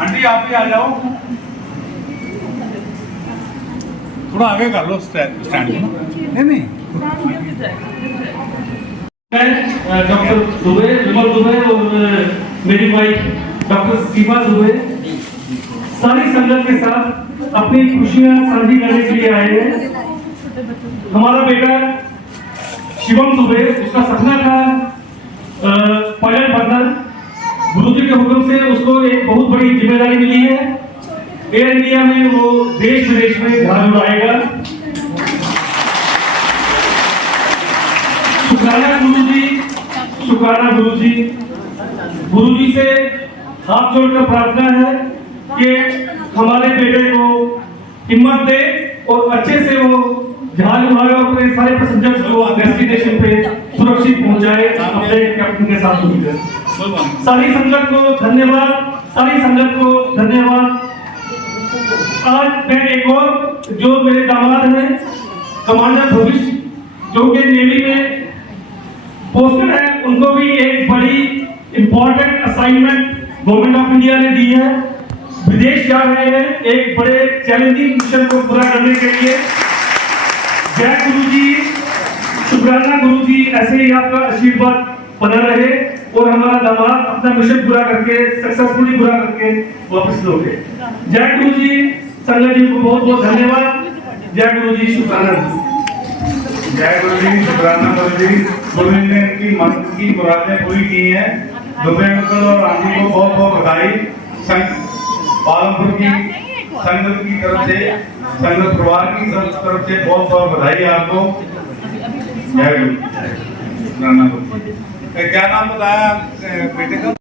Aunty आप भी आ जाओ, थोड़ा आगे कर लो स्टैंड को। नहीं डॉक्टर दुबे, विमल दुबे और मेरी वाइफ डॉक्टर सीमा दुबे सारी संगत के साथ अपनी खुशियां साझी करने के लिए आए हैं। हमारा बेटा शिवम दुबे, उसका सपना था पायलट बनना। गुरुजी के हुक्म से उसको एक बहुत बड़ी जिम्मेदारी मिली है। एयर इंडिया में वो देश विदेश में ध्यान उड़ाएगा। शुक्राना गुरुजी, शुक्राना गुरुजी। गुरुजी से हाथ जोड़कर प्रार्थना है कि हमारे बेटे को हिम्मत दे और अच्छे से वो जहाज उड़ाए और अपने सारे पैसेंजर्स को डेस्टिनेशन पे सुरक्षित पहुंचाए अपने कैप्टन के साथ मिलकर। सारी संगत को धन्यवाद, सारी संगत को धन्यवाद। आज मैं एक और जो मेरे दामाद हैं कमांडर भविष्य जो कि नेवी में पोस्टेड है, उनको भी एक बड़ी important assignment government of India ने दी है। विदेश जा रहे हैं एक बड़े चैलेंजिंग मिशन को पूरा करने के लिए। जय गुरुजी, शुक्राना गुरुजी, ऐसे ही आपका आशीर्वाद बना रहे और हमारा दामाद अपना मिशन पूरा करके सक्सेसफुली पूरा करके वापस लौटे। जय गुरुजी, संगत जी को बहुत बहुत धन्यवाद। जय गुरुजी, शुक्राना जी। जय गुरु जी, शुक्राना गुरु जी। गुरु जी ने इनकी मन की मुरादें पूरी की हैं। दुबे अंकल और आंटी को बहुत बहुत बधाई। पालमपुर की संगत की तरफ से, संगत परिवार की तरफ से बहुत बहुत बधाई आपको। जय गुरु, शुक्राना गुरु जी। क्या नाम बताया बेटे का?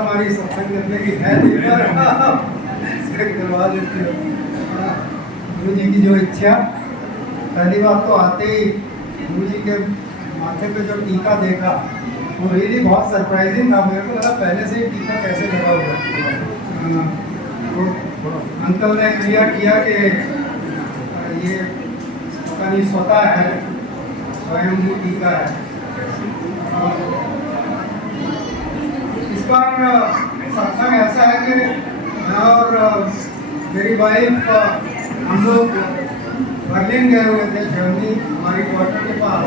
हमारी सत्संग करने की है करवा देती हो। गुरु जी की जो इच्छा, पहली बात तो आते ही गुरु जी के माथे पे जो टीका देखा वो रियली बहुत सरप्राइजिंग था। मेरे को लगा पहले से ही टीका कैसे लगा हुआ। तो अंकल ने क्लियर किया कि ये पता नहीं स्वतः है, स्वयं ही टीका है। इस बार सत्संग ऐसा है कि मैं और मेरी वाइफ हम लोग बर्लिन गए हुए थे, जर्मनी, हमारी क्वार्टर के पास।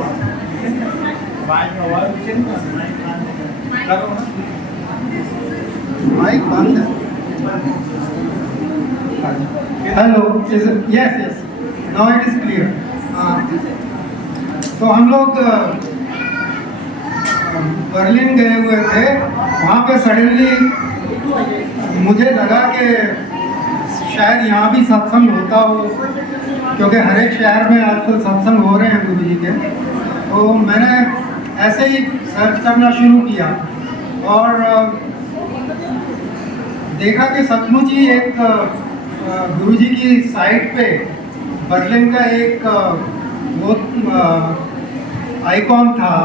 माइक बंद है। Hello, yes yes, now it is clear. तो हम लोग बर्लिन गए हुए थे। वहाँ पे सडनली मुझे लगा कि शायद यहाँ भी सत्संग होता हो, क्योंकि हर एक शहर में आजकल सत्संग हो रहे हैं गुरु जी के। तो मैंने ऐसे ही सर्च करना शुरू किया और देखा कि सचमुच ही एक गुरु जी की साइट पे बर्लिन का एक वो आइकॉन था,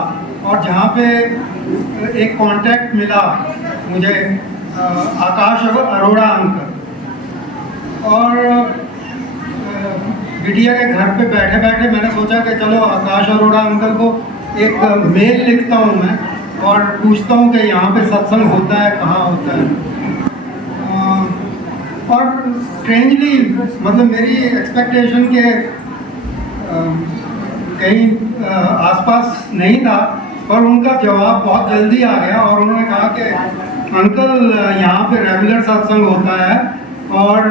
और जहाँ पे एक कांटेक्ट मिला मुझे आकाश अरोड़ा अंकल। और बिटिया के घर पे बैठे बैठे मैंने सोचा कि चलो आकाश अरोड़ा अंकल को एक मेल लिखता हूँ मैं और पूछता हूँ कि यहाँ पे सत्संग होता है, कहाँ होता है। और स्ट्रेंजली मतलब मेरी एक्सपेक्टेशन के कहीं आसपास नहीं था, पर उनका जवाब बहुत जल्दी आ गया और उन्होंने कहा कि अंकल यहाँ पे रेगुलर सत्संग होता है और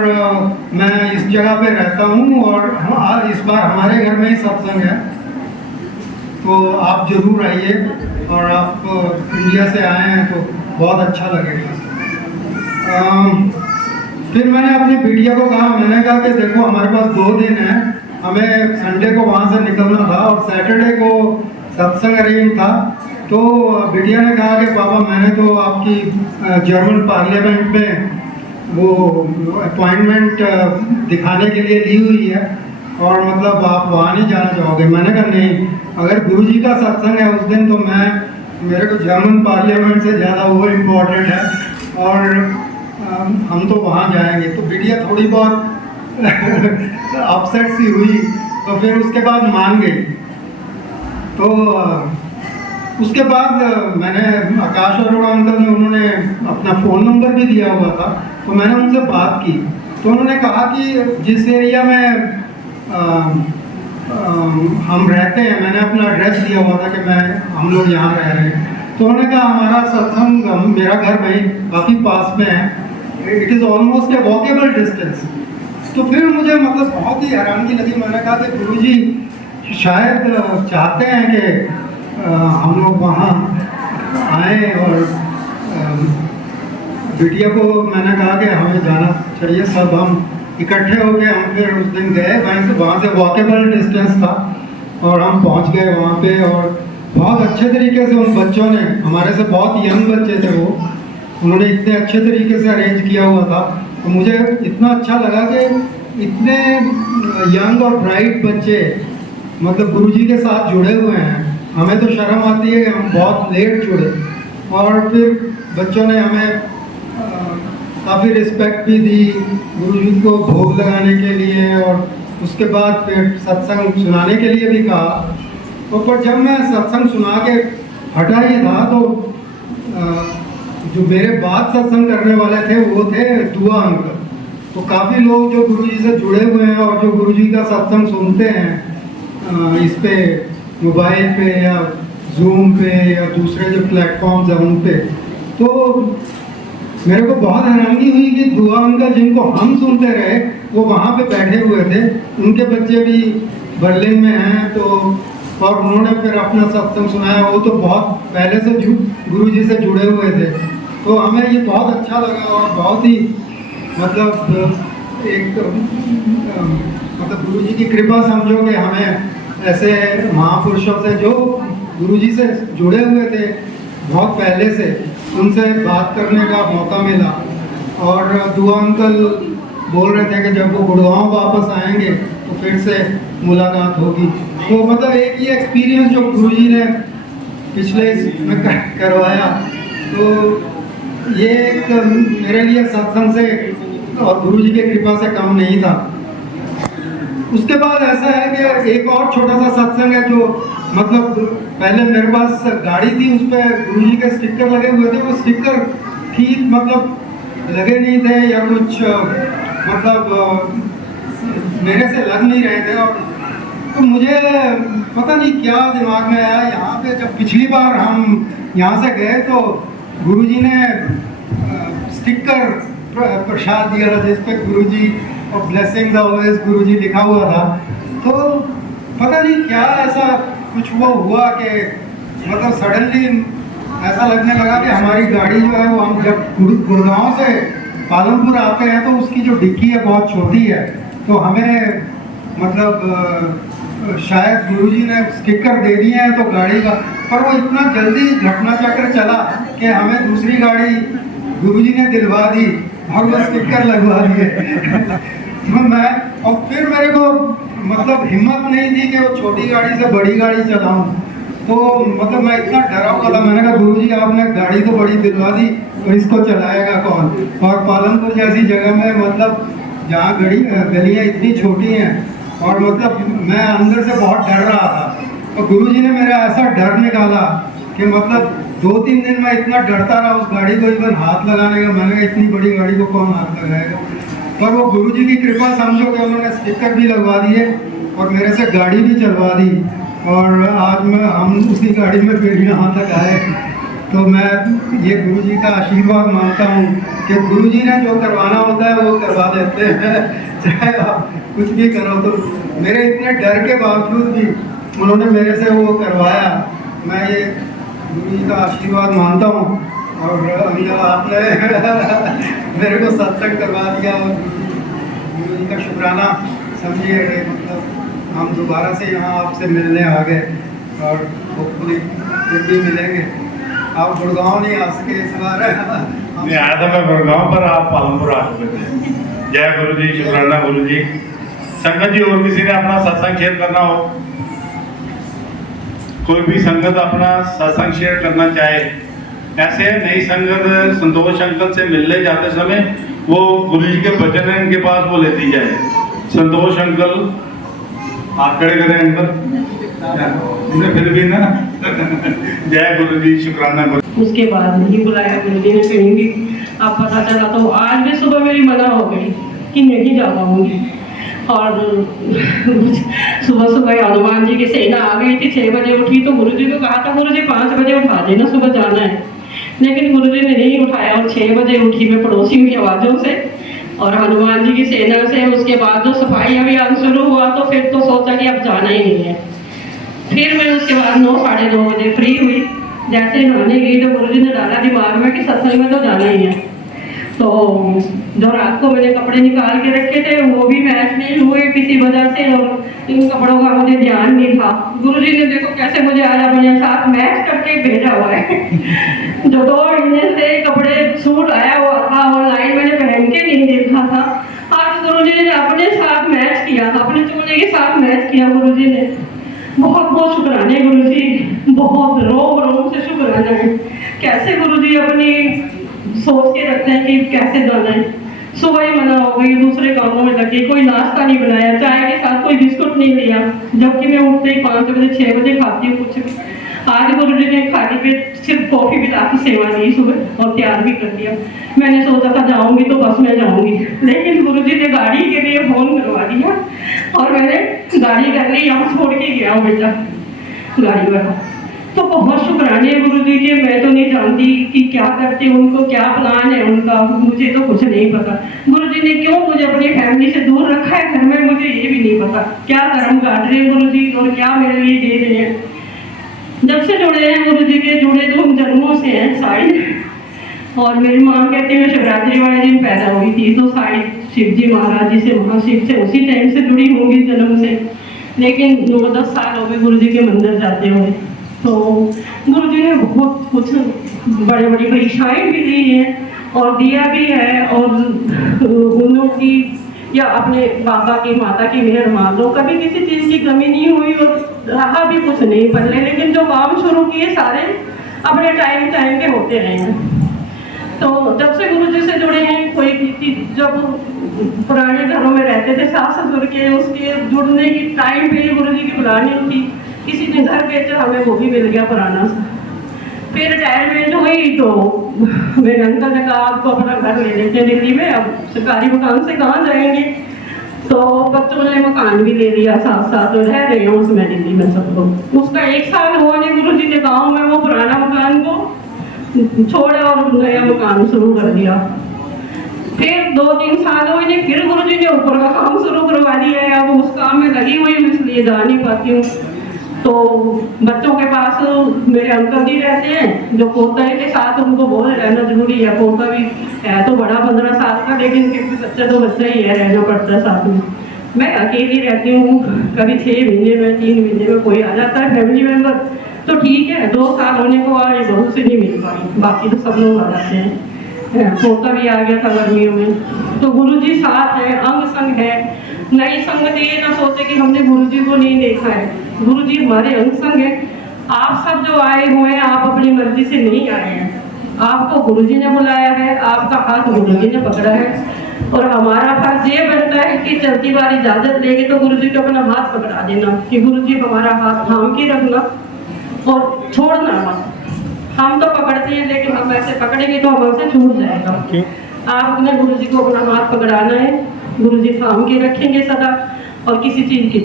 मैं इस जगह पे रहता हूँ और इस बार हमारे घर में ही सत्संग है, तो आप जरूर आइए और आप इंडिया से आए हैं तो बहुत अच्छा लगेगा। फिर मैंने अपनी बिटिया को कहा, मैंने कहा कि देखो हमारे पास 2 दिन है, हमें संडे को वहाँ से निकलना था और सैटरडे को सत्संग अरेंज था। तो बिटिया ने कहा कि पापा मैंने तो आपकी जर्मन पार्लियामेंट में वो अपॉइंटमेंट दिखाने के लिए ली हुई है और मतलब आप वहाँ नहीं जाना चाहोगे। मैंने कहा नहीं, अगर गुरुजी का सत्संग है उस दिन तो मेरे को जर्मन पार्लियामेंट से ज़्यादा वो इम्पोर्टेंट है और हम तो वहाँ जाएंगे। तो बिटिया थोड़ी बहुत अपसेट सी हुई, तो फिर उसके बाद मान गई। तो उसके बाद मैंने आकाश अरोड़ा अंकल ने उन्होंने अपना फ़ोन नंबर भी दिया हुआ था, तो मैंने उनसे बात की। तो उन्होंने कहा कि जिस एरिया में हम रहते हैं, मैंने अपना एड्रेस दिया हुआ था कि हम लोग यहाँ रह रहे हैं। तो उन्होंने कहा हमारा सत्संग मेरा घर भाई काफ़ी पास में है, it is almost A walkable distance. तो फिर मुझे मतलब बहुत ही हैरानगी लगी। मैंने कहा कि गुरुजी शायद चाहते हैं कि हम लोग वहाँ आए और बिटिया को मैंने कहा कि हमें जाना चाहिए, सब हम इकट्ठे हो गए। हम फिर उस दिन गए, वहाँ से वॉकेबल डिस्टेंस था और हम पहुँच गए वहाँ पे और बहुत अच्छे तरीके से उन बच्चों ने, हमारे से बहुत यंग बच्चे थे वो, उन्होंने इतने अच्छे तरीके से अरेंज किया हुआ था। तो मुझे इतना अच्छा लगा कि इतने यंग और ब्राइट बच्चे मतलब गुरुजी के साथ जुड़े हुए हैं। हमें तो शर्म आती है कि हम बहुत लेट जुड़े, और फिर बच्चों ने हमें काफ़ी रिस्पेक्ट भी दी गुरुजी को भोग लगाने के लिए और उसके बाद फिर सत्संग सुनाने के लिए भी कहा। तो पर जब मैं सत्संग सुना के हटा ही था तो जो मेरे बाद सत्संग करने वाले थे वो थे दुआ अंकल। तो काफ़ी लोग जो गुरुजी से जुड़े हुए हैं और जो गुरुजी का सत्संग सुनते हैं इस पे मोबाइल पे या जूम पे या दूसरे जो प्लेटफॉर्म्स हैं उन पे, तो मेरे को बहुत हैरानी हुई कि दुआ अंकल जिनको हम सुनते रहे वो वहाँ पे बैठे हुए थे, उनके बच्चे भी बर्लिन में हैं। तो और उन्होंने फिर अपना सत्संग सुनाया। वो तो बहुत पहले से गुरुजी से जुड़े हुए थे। तो हमें ये बहुत अच्छा लगा और बहुत ही मतलब एक मतलब गुरुजी की कृपा समझो कि हमें ऐसे महापुरुषों से जो गुरुजी से जुड़े हुए थे बहुत पहले से, उनसे बात करने का मौका मिला। और दुआ अंकल बोल रहे थे कि जब वो गुड़गांव वापस आएंगे तो फिर से मुलाकात होगी। तो मतलब एक ये एक्सपीरियंस जो गुरुजी ने पिछले इसमें करवाया, तो ये एक मेरे लिए सत्संग से और गुरुजी की कृपा से कम नहीं था। उसके बाद ऐसा है कि एक और छोटा सा सत्संग है जो मतलब पहले मेरे पास गाड़ी थी, उस पर गुरुजी के स्टिकर लगे हुए थे। वो स्टिकर ठीक मतलब लगे नहीं थे या कुछ मतलब मेरे से लग नहीं रहे थे। और तो मुझे पता नहीं क्या दिमाग में आया, यहाँ पे जब पिछली बार हम यहाँ से गए तो गुरुजी ने स्टिकर प्रसाद दिया था जिस पे गुरुजी और ब्लेसिंग्स ऑलवेज गुरुजी लिखा हुआ था। तो पता नहीं क्या ऐसा कुछ वो हुआ कि मतलब सडनली ऐसा लगने लगा कि हमारी गाड़ी जो है वो, हम जब गुड़गांव से पालमपुर आते हैं तो उसकी जो डिक्की है बहुत छोटी है। तो हमें मतलब शायद गुरुजी ने स्टिकर दे दिए हैं तो गाड़ी का, पर वो इतना जल्दी घटना चक्र चला कि हमें दूसरी गाड़ी गुरुजी ने दिलवा दी और वो स्टिकर लगवा दिए। तो मैं और फिर मेरे को मतलब हिम्मत नहीं थी कि वो छोटी गाड़ी से बड़ी गाड़ी चलाऊं। तो मतलब मैं इतना डरा हुआ था। मैंने कहा गुरुजी आपने गाड़ी तो बड़ी दिलवा दी तो इसको चलाएगा कौन। और पालमपुर जैसी जगह में मतलब जहाँ गलियाँ इतनी छोटी हैं और मतलब मैं अंदर से बहुत डर रहा था। तो गुरुजी ने मेरा ऐसा डर निकाला कि मतलब 2-3 दिन मैं इतना डरता रहा उस गाड़ी को इवन हाथ लगाने का। मैंने कहा इतनी बड़ी गाड़ी को कौन हाथ लगाएगा। पर वो गुरुजी की कृपा समझो कि उन्होंने स्टिकर भी लगवा दिए और मेरे से गाड़ी भी चलवा दी। और आज हम उसी गाड़ी में फिर यहाँ तक आए। तो मैं ये गुरु जी का आशीर्वाद मानता हूँ कि गुरु जी ने जो करवाना होता है वो करवा देते हैं। चाहे आप कुछ भी करो, तो मेरे इतने डर के बावजूद भी उन्होंने मेरे से वो करवाया। मैं ये गुरु जी का आशीर्वाद मानता हूँ। और अंकल आपने मेरे को सत्संग करवा दिया, और गुरु जी का शुक्राना समझिए कि मतलब हम दोबारा से यहाँ आपसे मिलने आ गए, और होपफुली फिर भी मिलेंगे। आप गुड़गांव नहीं आ सके इस बार। नहीं आया था मैं गुड़गांव, पर आप पालमपुर आ चुके थे। जय गुरु जी, शुक्राना गुरु जी। संगत जी, और किसी ने अपना सत्संग शेयर करना हो, कोई भी संगत अपना सत्संग शेयर करना चाहे, ऐसे नई संगत संतोष अंकल से मिलने जाते समय वो गुरु जी के भजन है, इनके पास वो लेती जाए। संतोष अंकल, आप खड़े करें अंकल, फिर भी ना। जय गुरु जी, शुक्राना गुरु। उसके बाद नहीं बुलाया गुरु जी ने कहीं भी। अब पता चला तो आज भी सुबह मेरी मना हो गई कि नहीं जा पाऊंगी। और सुबह सुबह हनुमान जी की सेना आ गई थी, 6 बजे उठी तो गुरु जी को कहा था गुरु जी 5 बजे उठा देना, सुबह जाना है। लेकिन गुरु जी ने नहीं उठाया, और 6 बजे उठी मैं पड़ोसियों की आवाज़ों से और हनुमान जी की सेना से। उसके बाद जो सफाई अभियान शुरू हुआ तो फिर तो सोचा कि अब जाना ही नहीं है। फिर मैं उसके बाद 9 साढ़े 9 बजे फ्री हुई। जैसे नहाने गई तो गुरु जी ने डाला दिमाग में कि सत्संग में तो जाना ही है। तो जो रात को मैंने कपड़े निकाल के रखे थे वो भी मैच नहीं हुए किसी वजह से, और इन कपड़ों का मुझे ध्यान नहीं था। गुरु जी ने देखो कैसे मुझे आया मेरे साथ मैच करके भेजा हुआ है। जो 2 महीने से कपड़े सूट आया हुआ था ऑनलाइन, मैंने पहन के नहीं देखा था। आज गुरु जी ने अपने साथ मैच किया, अपने चूल्हे के साथ मैच किया गुरु जी ने। बहुत बहुत शुक्राने गुरु जी, बहुत रोम रोम से शुक्राना है। कैसे गुरु जी अपनी सोच के रखते हैं कि कैसे जाना है। सुबह ही मना हो गई, दूसरे कामों में लगी, कोई नाश्ता नहीं बनाया, चाय के साथ कोई बिस्कुट नहीं लिया, जबकि मैं उठते ही 5 बजे 6 बजे खाती हूँ कुछ भी। आज गुरु जी ने खाली पेट सिर्फ कॉफी पिला की सेवा दी सुबह, और तैयार भी कर दिया। मैंने सोचा था जाऊंगी तो बस में जाऊंगी, लेकिन गुरु जी ने गाड़ी के लिए फोन करवा दिया, और मैंने गाड़ी कर ली, यहाँ छोड़ के गया हूँ बेटा गाड़ी वाला। तो बहुत शुक्राने गुरु जी के। मैं तो नहीं जानती कि क्या करते हैं, उनको क्या प्लान है उनका, मुझे तो कुछ नहीं पता। गुरु जी ने क्यों मुझे अपनी फैमिली से दूर रखा है घर में, मुझे ये भी नहीं पता। क्या धर्म काट रहे हैं गुरु जी, और क्या मेरे लिए दे रहे हैं। जब से जुड़े हैं गुरु जी के, जुड़े तो हम जन्मों से हैं शायद। और मेरी माँ कहती है मैं शिवरात्रि वाले दिन पैदा हुई थी, तो शायद शिव जी महाराज जी से, महाशिव से उसी टाइम से जुड़ी होंगी जन्म से। लेकिन 9-10 साल हो गए गुरु जी के मंदिर जाते हुए। तो गुरु जी ने बहुत कुछ बड़ी बड़ी परीक्षाएं भी दी हैं और दिया भी है, और उनकी या अपने बाबा की माता की मेहर मान लो, कभी किसी चीज़ की कमी नहीं हुई और रहा भी कुछ नहीं पहले। लेकिन जो काम शुरू किए सारे अपने टाइम के होते रहे हैं। तो जब से गुरु जी से जुड़े हैं, कोई किसी जब पुराने घरों में रहते थे सास ससुर के, उसके जुड़ने की टाइम पे गुरु जी की बुलानी थी। किसी ने घर बेचा, हमें वो भी मिल गया पुराना सा। फिर रिटायरमेंट हुई तो मेरे अंकल ने कहा आपको अपना घर ले लेते हैं दिल्ली में, अब सरकारी मकान से कहाँ जाएंगे। तो बच्चों ने मकान भी ले लिया साथ साथ, और रह रहे हैं उसमें दिल्ली में सब लोग। उसका 1 साल हुआ नहीं, गुरु जी ने गाँव में वो पुराना मकान को छोड़ा और नया मकान शुरू कर दिया। फिर 2-3 साल हुए नहीं, फिर गुरु जी ने ऊपर का काम शुरू करवा दिया है। अब उस काम में लगी हुई हूँ, इसलिए जा नहीं पाती हूँ। तो बच्चों के पास मेरे अंकल जी रहते हैं, जो पोते के साथ उनको बहुत रहना जरूरी है। पोता भी है तो बड़ा 15 साल का, लेकिन बच्चा तो बच्चा ही है, रहना पड़ता है साथ में। मैं अकेली रहती हूँ, कभी 6 महीने में 3 महीने में कोई आ जाता है फैमिली मेम्बर, तो ठीक है। 2 साल होने को आए, बहू से नहीं मिल पाई, बाकी तो सब लोग आ जाते हैं। पोता भी आ गया था गर्मियों में। तो गुरु जी साथ है, अंग संग है। नई संगत ये ना सोचे कि हमने गुरु जी को नहीं देखा है, गुरु जी हमारे अंग संग है। आप सब जो आए हुए हैं, आप अपनी मर्जी से नहीं आए हैं, आपको गुरु जी ने बुलाया है, आपका हाथ गुरु जी ने पकड़ा है। और हमारा फर्ज ये बनता है कि चलती बार इजाजत लेके तो गुरु जी को अपना हाथ पकड़ा देना, कि गुरु जी हमारा हाथ थाम के रखना और छोड़ना मत। हम तो पकड़ते हैं, लेकिन हम ऐसे पकड़ेंगे तो हमसे छूट जाएगा। आपने गुरु जी को अपना हाथ पकड़ाना है, गुरु जी थाम के रखेंगे सदा, और किसी चीज़ की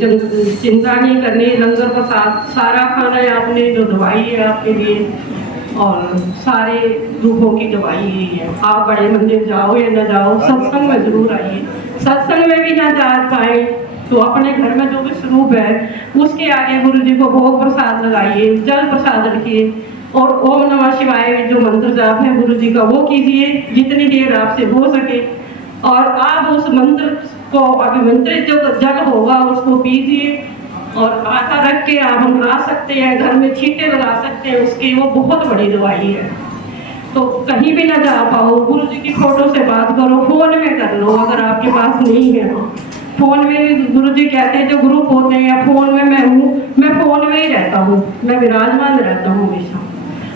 चिंता नहीं करनी। लंगर प्रसाद सारा खाना है आपने, जो दवाई है आपके लिए, और सारे दुखों की दवाई यही है। आप बड़े मंदिर जाओ या न जाओ, सत्संग में जरूर आइए। सत्संग में भी ना जा पाए तो अपने घर में जो भी स्वरूप है उसके आगे गुरु जी को भोग प्रसाद लगाइए, जल प्रसाद रखिए और ओम नमः शिवाय में जो मंत्र जाप है गुरु जी का वो कीजिए जितनी देर आपसे हो सके। और आप उस मंत्र को अभिमंत्रित जो जल होगा उसको पीजिए और आटा रख के आप हम ला सकते हैं, घर में छींटे लगा सकते हैं उसकी, वो बहुत बड़ी दवाई है। तो कहीं भी ना जा पाओ, गुरु जी की फोटो से बात करो, फोन में कर लो अगर आपके पास नहीं है तो। फोन में भी गुरु जी कहते हैं जो ग्रुप होते हैं फोन में मैं हूँ, मैं फोन में ही रहता हूँ, मैं विराजमान रहता हूँ हमेशा।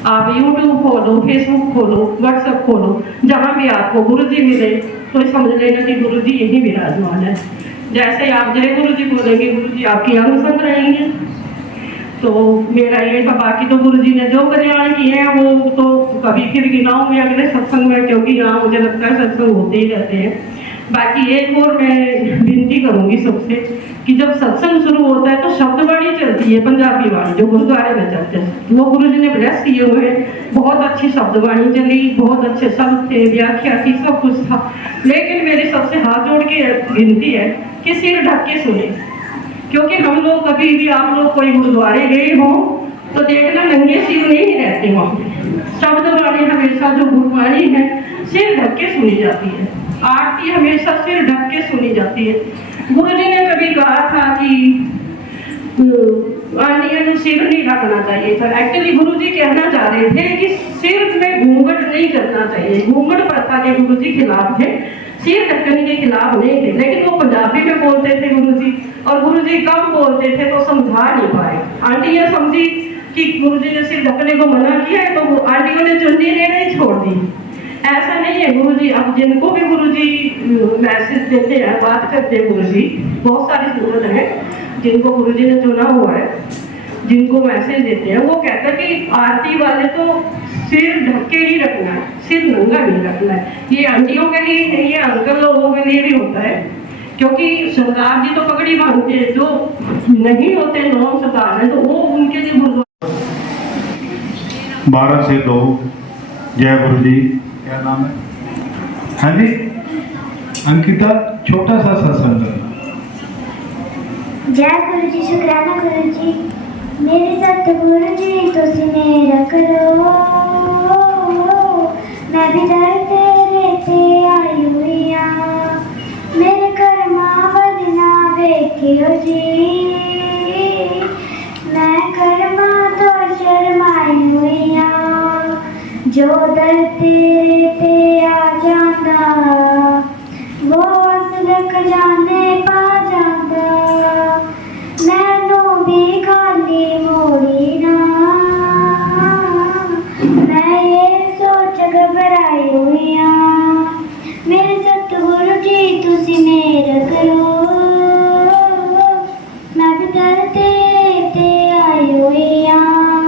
आप यूट्यूब खोलो, फेसबुक खोलो, व्हाट्सएप खोलो, जहाँ भी आपको गुरु जी मिले तो समझ लेना कि गुरु जी यही विराजमान है। जैसे आप जय गुरु जी बोलेंगे गुरु जी आपकी अंग संग रहेंगे। तो मेरा ये था, बाकी तो गुरु जी ने जो कल्याण किए हैं वो तो कभी फिर गिनाऊंगी अगले सत्संग में, क्योंकि यहाँ मुझे लगता है सत्संग होते ही रहते हैं। बाकी एक और मैं विनती करूंगी सबसे कि जब सत्संग शुरू होता है तो शब्दवाणी चलती है, पंजाबी वाणी जो गुरुद्वारे में चलते हैं, वो गुरु जी ने ब्लेस किए हुए हैं। बहुत अच्छी शब्दवाणी चली, बहुत अच्छे शब्द थे, व्याख्या थी, सब कुछ था। लेकिन मेरी सबसे हाथ जोड़ के विनती है कि सिर ढक के सुने, क्योंकि हम लोग कभी भी आप लोग कोई गुरुद्वारे गए हो तो देखना नंगे सिर नहीं रहते वहाँ पे। शब्दवाणी हमेशा जो गुरुवाणी है सिर ढक के सुनी जाती है, आरती हमेशा सिर ढक के सुनी जाती है। गुरु जी ने कभी कहा था कि आंटियों को सिर नहीं ढकना चाहिए था। एक्चुअली गुरु जी कहना चाह रहे थे कि सिर में घूंघट नहीं करना चाहिए। घूंघट प्रथा के गुरु जी खिलाफ थे, सिर ढकने के खिलाफ नहीं थे, लेकिन वो पंजाबी में बोलते थे गुरु जी, और गुरु जी कम बोलते थे तो समझा नहीं पाए। आंटी ये समझी कि गुरु जी ने सिर ढकने को मना किया है तो वो आंटियों ने चुन्नी लेना ही छोड़ दी। ऐसा नहीं है गुरु जी, अब जिनको भी गुरु जी मैसेज देते हैं, बात करते हैं गुरु जी, बहुत सारी सूरत है जिनको गुरु जी ने चुना हुआ है, जिनको मैसेज देते हैं, वो कहते हैं कि आरती वाले तो सिर ढक के ही रखना है, सिर नंगा नहीं रखना है। ये आंटियों के लिए नहीं है, अंकल लोगों के लिए भी होता है, क्योंकि सरदार जी तो पगड़ी बांधते हैं, जो नहीं होते नॉन सरदार है तो वो उनके लिए 12 से 2 जय गुरु जी। क्या नाम है? हाँ जी, अंकिता, छोटा सा सत्संग करना। जय गुरु जी, शुक्राना गुरु जी, मेरे सतगुरु जी तुसी मेरा करो, मैं भी दर तेरे ते आई हुई हाँ, मेरे कर्मा बदना देखियो जी, मैं कर्मा तो शर्माई हुई हाँ, जो दर तेरे ते आ जाता वो असलक जाने पा जाता, मैनू भी खाली मोड़ी ना, मैं ये सोच घबराई हुई हाँ, मेरे सतगुरु जी तुसी मेरा करो, मैं भी दर तेरे ते आई हुई हाँ,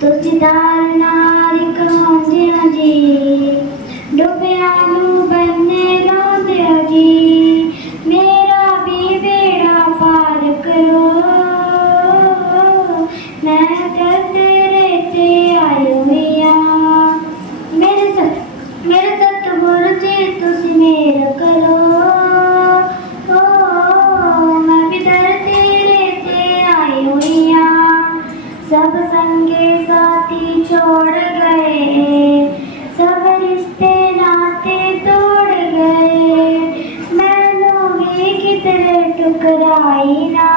तुसी दाल नारी कहूंदी हाँ जी, डुबिया नू बनने रोंदे हाँ जी, मेरा भी बेड़ा पार करो, मैं दर तेरे ते आई हुई हाँ, मेरे सतगुरु जी तुसी मेरा करो, मैं भी दर तेरे ते आई हुई हाँ, सब संगे साथी छोड़ गए, सब रिश्ते नाते तोड़ गए, मैनू भी कितने टुकराई ना,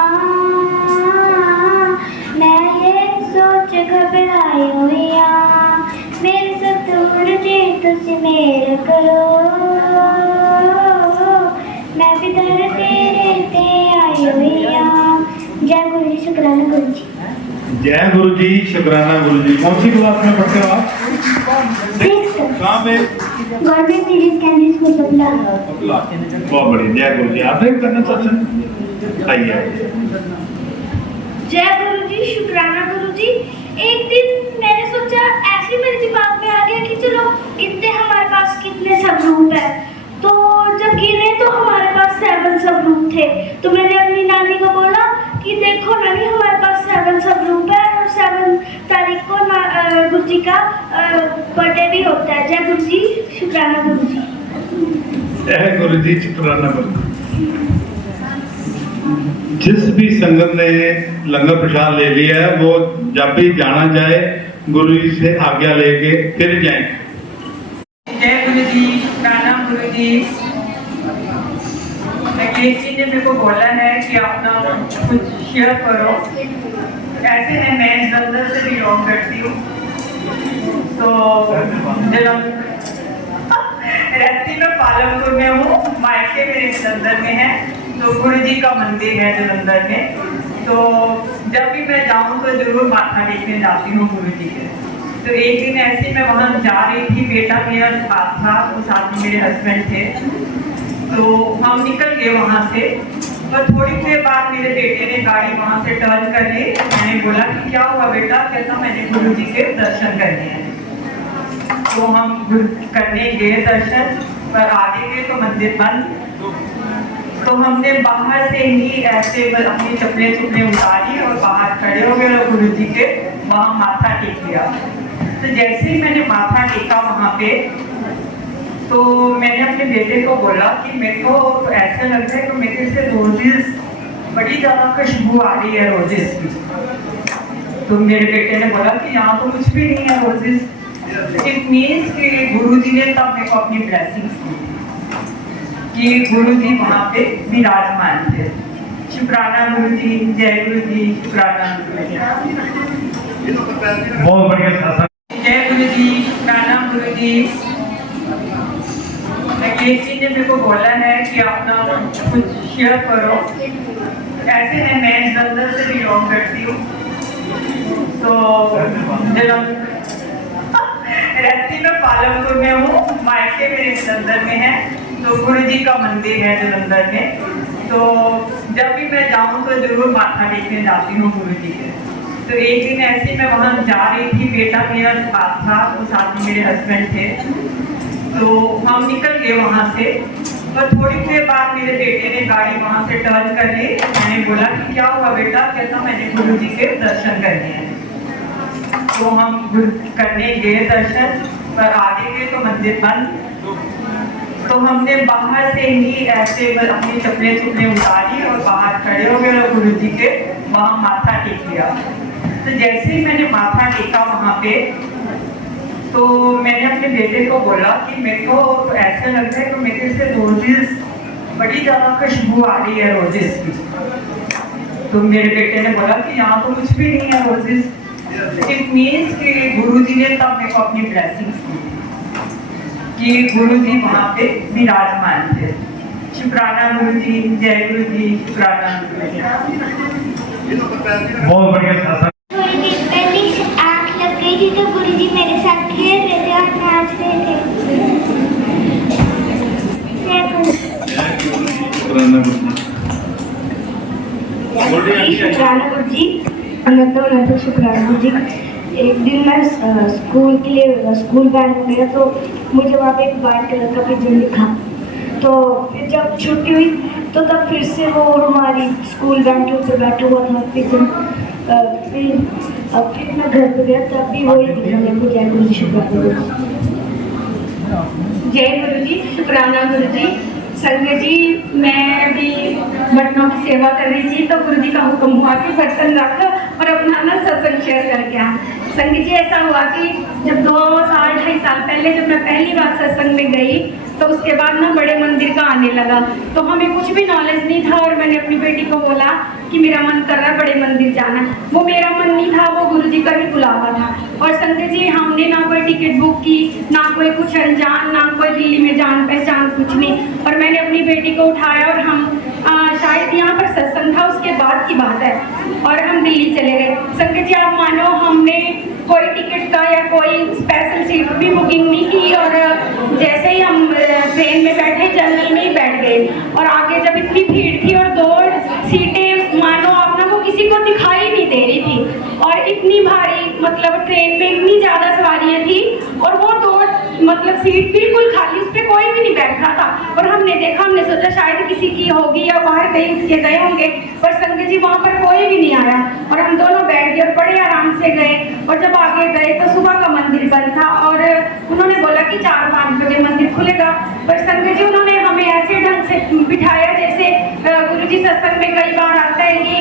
मैं ये सोच घबराई हुई हाँ, मेरे सतगुरु जी तुसी मेरा करो, मैं भी दर तेरे ते आई हुई हाँ। जय गुरु जी, शुक्राना गुरु जी। जय गुरु जी, शुक्राना गुरु जी। कौन सी क्लास में पढ़ते हो आप? कहाँ पे? Government series candy school Patna. बहुत बढ़िया, जय गुरु जी। आपने भी करना सत्संग? आइए। जय गुरु जी, शुक्राना गुरु जी। एक दिन मैंने सोचा, ऐसे मेरे दिमाग में आ गया कि चलो गिनते हमारे पास कितने सबरूप है, तो जब गिने तो हमारे पास 7 सबरूप थे। तो मैंने अपनी नानी को बोला कि देखो नानी हमारे पास 7 सबरूप है और और 7 तारीख को गुरु जी का बर्थडे भी होता है। जय गुरु जी, शुक्राना गुरु जी। जय गुरु जी, शुक्राना गुरु। जिस भी संगत ने लंगर प्रसाद ले लिया है वो जब भी जाना चाहे गुरु जी से आज्ञा लेके फिर जाए। जय गुरु जी, प्रणाम गुरु जी। केश जी ने मेरे को बोला है कि अपना कुछ शेयर करो। ऐसे है, मैं जलंधर से बिलोंग करती हूँ, तो रहती मैं पालमपुर में हूँ, मायके मेरे जलंधर में है। तो गुरु जी का मंदिर है जलंधर में, तो जब भी मैं जाऊँ तो जरूर माथा टेकने जाती हूँ गुरु जी के। तो एक दिन ऐसे मैं वहाँ जा रही थी, बेटा मेरा साथ था, तो साथ में मेरे हस्बैंड थे, तो हम निकल गए वहाँ से। और थोड़ी देर बाद मेरे बेटे ने गाड़ी वहाँ से टर्न कर ली। मैंने बोला कि क्या हुआ बेटा? कहता मैंने गुरु जी के दर्शन करने हैं। तो हम करने गए दर्शन, पर आगे गए तो मंदिर बंद। तो हमने बाहर से ही ऐसे अपनी चप्पलें उतारी और बाहर खड़े हो गए और गुरु जी के वहाँ माथा टेक लिया। तो जैसे ही मैंने माथा टेका वहाँ पे, तो मैंने अपने बेटे को बोला कि मेरे को तो ऐसा लग रहा है कि मेरे से रोजेस बड़ी ज़्यादा खुशबू आ रही है रोजेस की। तो मेरे बेटे ने बोला कि यहाँ तो कुछ भी नहीं है रोजेस। इट मीन्स कि गुरु जी ने तब मेरे को अपनी ब्लेसिंग्स दी कि गुरु जी वहाँ पे विराजमान थे। शुक्राना गुरु जी, जय गुरु जी, शुक्राना गुरु जी। बहुत बढ़िया शासन। जय गुरु जी, प्रणाम गुरु जी। केश जी ने मेरे को बोला है कि अपना कुछ शेयर करो। ऐसे है, मैं जलंधर से बिलोंग करती हूँ, तो रहती मैं पालमपुर में हूँ, मायके मेरे जलंधर में है। तो गुरु जी का मंदिर है जलंधर में, तो जब भी मैं जाऊँ तो जरूर माथा टेकने जाती हूँ गुरु जी के। तो एक दिन ऐसे मैं वहाँ जा रही थी, बेटा मेरा साथ था, तो साथ में मेरे हस्बैंड थे, तो हम निकल गए वहाँ से। और थोड़ी देर बाद मेरे बेटे ने गाड़ी वहाँ से टर्न कर ली। मैंने बोला कि क्या हुआ बेटा? कहता मैंने गुरु जी के दर्शन करने हैं। तो हम करने गए दर्शन, पर आगे गए तो मंदिर बंद। तो हमने बाहर से ही ऐसे अपनी चप्पलें उतारी और बाहर खड़े हो गए और गुरु जी के वहाँ माथा टेक लिया। तो जैसे ही मैंने माथा टेका वहाँ पे, तो मैंने अपने बेटे को बोला कि मेरे को तो ऐसा लग रहा है कि मेरे से रोजेस बड़ी ज़्यादा खुशबू आ रही है रोजेस की। तो मेरे बेटे ने बोला कि यहाँ तो कुछ भी नहीं है रोजेस। इट मीन्स कि गुरु जी ने तब मेरे को अपनी ब्लेसिंग्स दी कि गुरु जी वहाँ पे विराजमान थे। शुक्राना गुरु जी, जय गुरु जी, शुक्राना गुरु जी। बहुत बढ़िया शासन। थोड़ी देर पहले आँख लग गई थी, तो गुरु जी मेरे साथ खेल रहे थे और नाच रहे थे। जय गुरु जी, शुक्राना गुरु जी। शुक्राना गुरु जी, अनंत शुक्राना गुरु जी। एक दिन मैं स्कूल के लिए स्कूल बैग में गया, तो मुझे वहाँ पे एक वाइट कलर का पिजन दिखा। तो फिर जब छुट्टी हुई तो तब फिर से वो हमारी स्कूल बैग के ऊपर बैठा हुआ था पिजन। फिर मैं घर पे गया, तब भी वही दिखा मेरे को। जय गुरु जी, शुक्राना गुरु जी। जय गुरु जी, शुक्राना गुरु जी। संगत जी, मैं अभी बर्तनों की सेवा कर रही थी, तो गुरु जी का हुक्म हुआ कि बर्तन रख और अपना ना सत्संग शेयर करके आ। संगत जी, ऐसा हुआ कि जब 2 साल 2.5 साल पहले जब मैं पहली बार सत्संग में गई, तो उसके बाद ना बड़े मंदिर का आने लगा। तो हमें कुछ भी नॉलेज नहीं था, और मैंने अपनी बेटी को बोला कि मेरा मन कर रहा है बड़े मंदिर जाना। वो मेरा मन नहीं था, वो गुरु जी का ही बुलावा था। और संगत जी, हमने ना कोई टिकट बुक की, ना कोई कुछ अनजान, ना कोई दिल्ली में जान पहचान, कुछ नहीं। और मैंने अपनी बेटी को उठाया और हम शायद यहाँ पर सत्संग था, उसके बाद की बात है, और हम दिल्ली चले गए। संगत जी, आप मानो हमने कोई टिकट का या कोई स्पेशल सीट भी बुकिंग नहीं की, और जैसे ही हम ट्रेन में बैठे, जनरल में ही बैठ गए। और आगे जब इतनी भीड़ थी और 2 सीटें मानो आप ना वो किसी को दिखाई नहीं दे रही थी, और इतनी भारी, मतलब ट्रेन में इतनी ज़्यादा सवारियाँ थी, और वो 2 मतलब सीट बिल्कुल खाली, उस पर कोई भी नहीं बैठ रहा था। और हमने देखा, हमने सोचा शायद किसी की होगी या बाहर कहीं के गए होंगे, पर संगत जी वहाँ पर कोई भी नहीं आया। और हम दोनों बैठ गए और बड़े आराम से गए। और जब आगे गए तो सुबह का मंदिर बंद था और उन्होंने बोला कि 4-5 बजे मंदिर खुलेगा। पर संगत जी उन्होंने हमें ऐसे ढंग से बिठाया जैसे गुरुजी सत्संग में कई बार आता है कि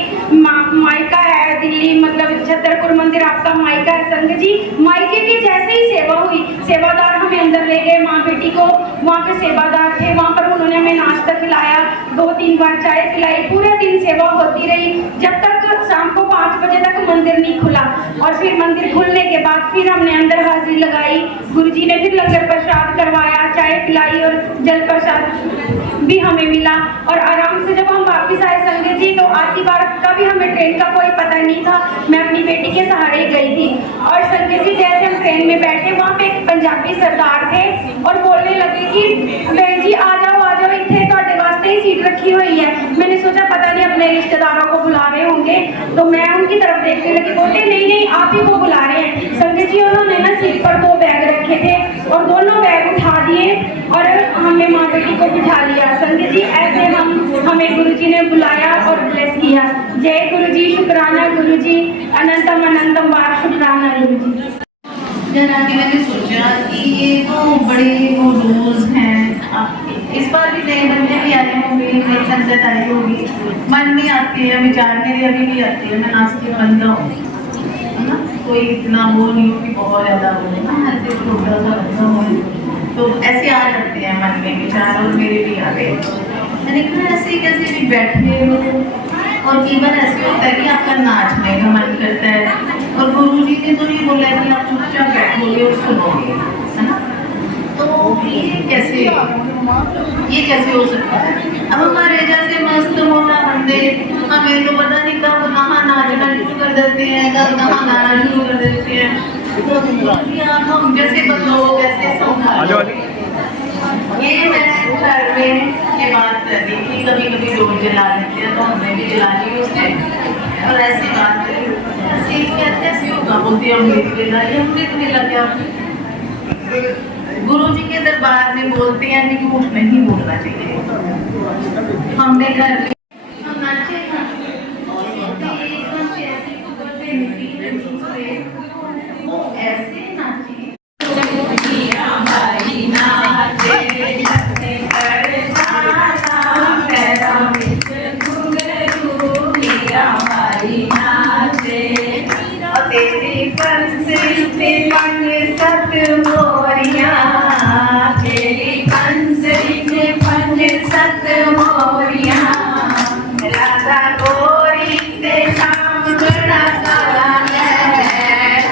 मायका है दिल्ली, मतलब छतरपुर मंदिर आपका मायका है। संगत जी मायके की जैसे ही सेवा हुई, सेवादार हमें अंदर ले गए, माँ बेटी को वहाँ के सेवादार थे, वहाँ पर उन्होंने हमें नाश्ता खिलाया, 2-3 बार चाय पिलाई, पूरे दिन सेवा होती रही जब तक शाम को 5 बजे तक मंदिर नहीं खुला। और फिर मंदिर खुलने के बाद फिर हमने अंदर हाजिरी लगाई, गुरुजी ने फिर लंगर प्रसाद करवाया, चाय पिलाई और जल प्रसाद भी हमें मिला। और आराम से जब हम वापस आए संगत जी, तो आती बार का भी हमें ट्रेन का कोई पता नहीं था, मैं अपनी बेटी के सहारे गई थी। और संगत जी जैसे हम ट्रेन में बैठे, वहाँ पे एक पंजाबी सरदार थे और बोलने लगे कि बहन जी आ जाओ इतने ਤੁਹਾਡੇ वास्ते ही सीट रखी हुई है। मैंने सोचा पता नहीं अपने रिश्तेदारों को बुला रहे होंगे, तो मैं उनकी तरफ देखने लगी, बोलते नहीं आप ही को बुला रहे हैं। संगत जी उन्होंने ना सीट पर 2 बैग रखे थे और दोनों बैग उठा दिए और हमने माँ बेटी को बिठा लिया। संगत जी ऐसे हमें गुरुजी ने बुलाया और ब्लेस किया। जय गुरुजी, शुक्राना गुरुजी, अनंतम अनंतम बार शुक्राना गुरुजी। जरा कि मैंने सोचा कि ये तो बड़े वो रूल्स हैं, इस बार भी नए बंदे भी आए होंगे, नई संगत आई होगी, मन में आती है, विचार मेरे अभी भी आती है, मैं नास्तिक बंदा हूँ, है ना, कोई इतना वो नहीं हो कि बहुत ज़्यादा हो ना, ऐसे छोटा सा बंदा हो, तो ऐसे आ जाते हैं मन में विचार, और मेरे भी आ गए। मैंने कहा ऐसे कैसे भी बैठे हो, और कई बार ऐसे होता है कि आपका नाचने का मन करता है, और गुरुजी ने तो नहीं बोला कि आप चुपचाप बैठोगे और सुनोगे, है ना, तो ये कैसे हो सकता है। अब हमारे जैसे मस्त मोटा बंदे, हमें तो पता नहीं कब कहाँ नाचना शुरू कर देते हैं, कब कहाँ गाना शुरू कर देते हैं, तो हम जैसे बंदों को कैसे संभालो। ये मैंने घर में ये बात कर दी थी, कभी कभी लोग जला लेते हैं तो हमने भी जला ली उससे, और ऐसी बात करी, ऐसे कहते ऐसे होगा, बोलते अमृत वेला, ये अमृत वेला क्या। गुरु जी के दरबार में बोलते हैं कि झूठ नहीं बोलना चाहिए। हमने घर में हम नाचे ना, ऐसे नाचे तेरी कंसरी पे पंज सत मोरिया, तेरी कंसरी पे पंज सत मोरिया, राधा गोरी ते शाम बड़ा काला है,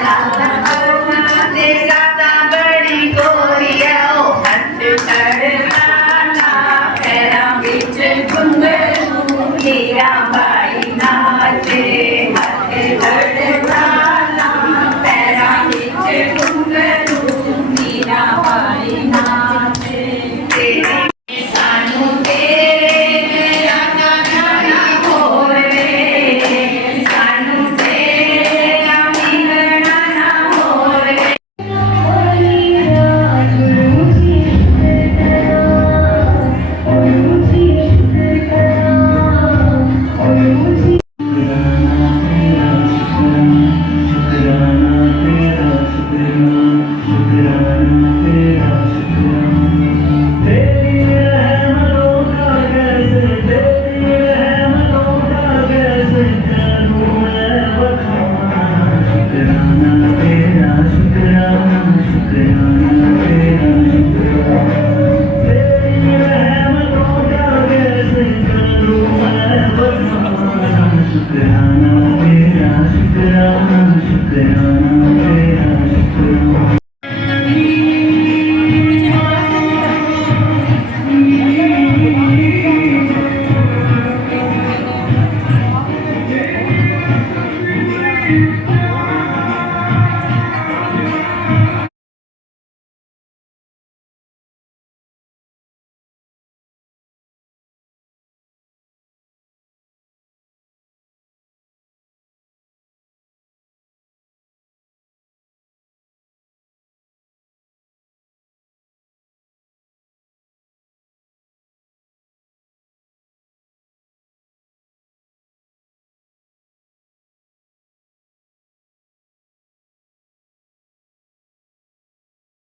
राधा गोरा ते राधा बड़ी गोरिया, ओ हट चढ़वाना पैरा बिच घुंघरू, हीरा बाई नाचे हट चढ़वाना पैरा बिच घुंघरू, हीरा बाई नाचे। तेरी सानू तेरे मेरा गाना होर रे, सानू तेरा मिलना ना होर रे। शुक्राना तेरा